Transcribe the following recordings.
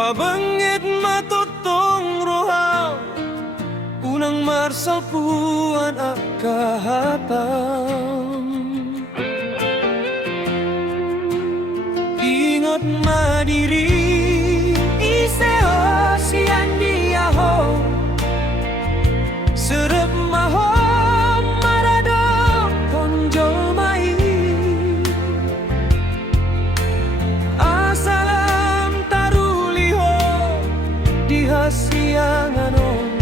Pabangit matutong rohaw, unang marsalpuan at kahatam. Ingot madiri iseo siyan diaho, serep maho marado konjo mai. Asalam taruliho dihasianganon,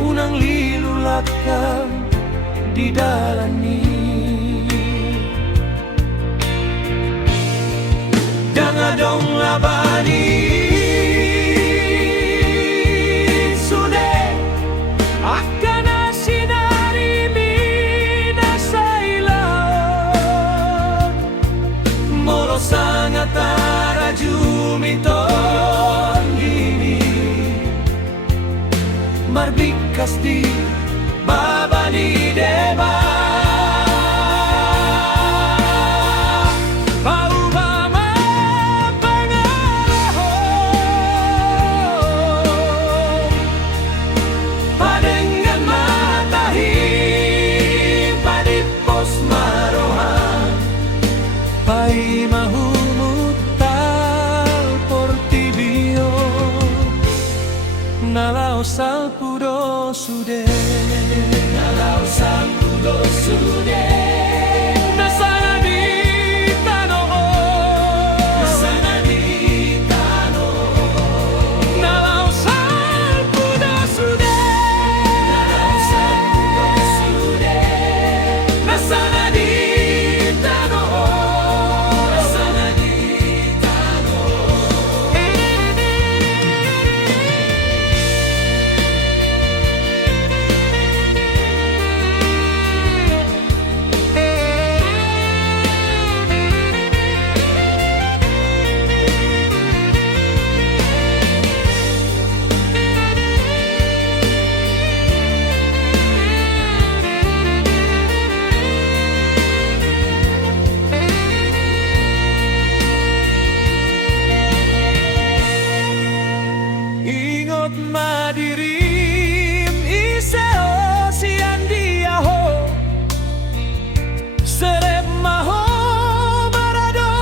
unang lilulakam di dalani. Dangadong labani sude akan sinari minasailaw, molo sangat jumiton ini marbikas di babani deba. Pai mahumutal portibio, nalau salpudo sude, nalau salpudo sude. Nasana di tanah, nasana di tanah, nalau salpudo sude, nalau salpudo sude. Nasana di madirim iseo sian diaho, serep maho marado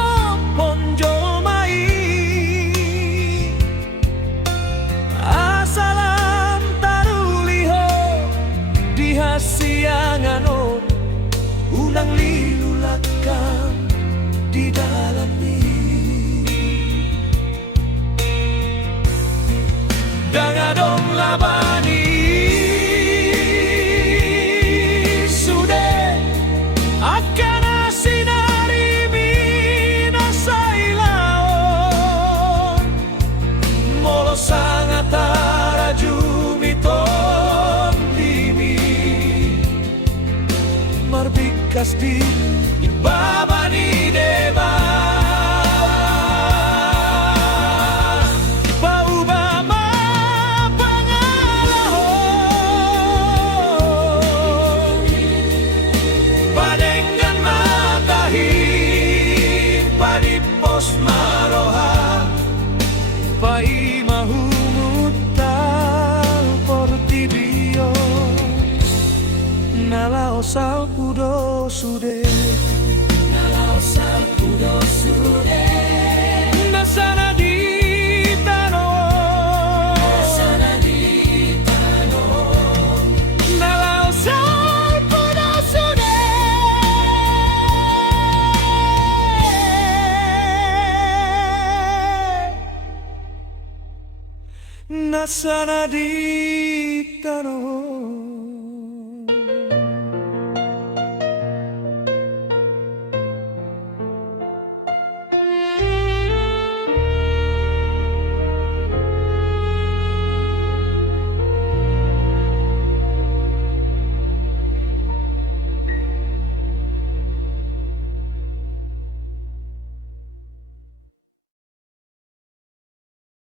ponjo mai. Asalam taruliho dihasianganon, unang lilulakam di dalami. Dangadong labani sude akan sinari minasailaon, molo sangat jumiton dimi marbikas di babani deba. Maroha pai mahumutal portibio, nalau salpudo sude, nalau salpudo sude. Nasana di tanah, nasana di tanah, nalau salpudo sude. Nasana di tanah.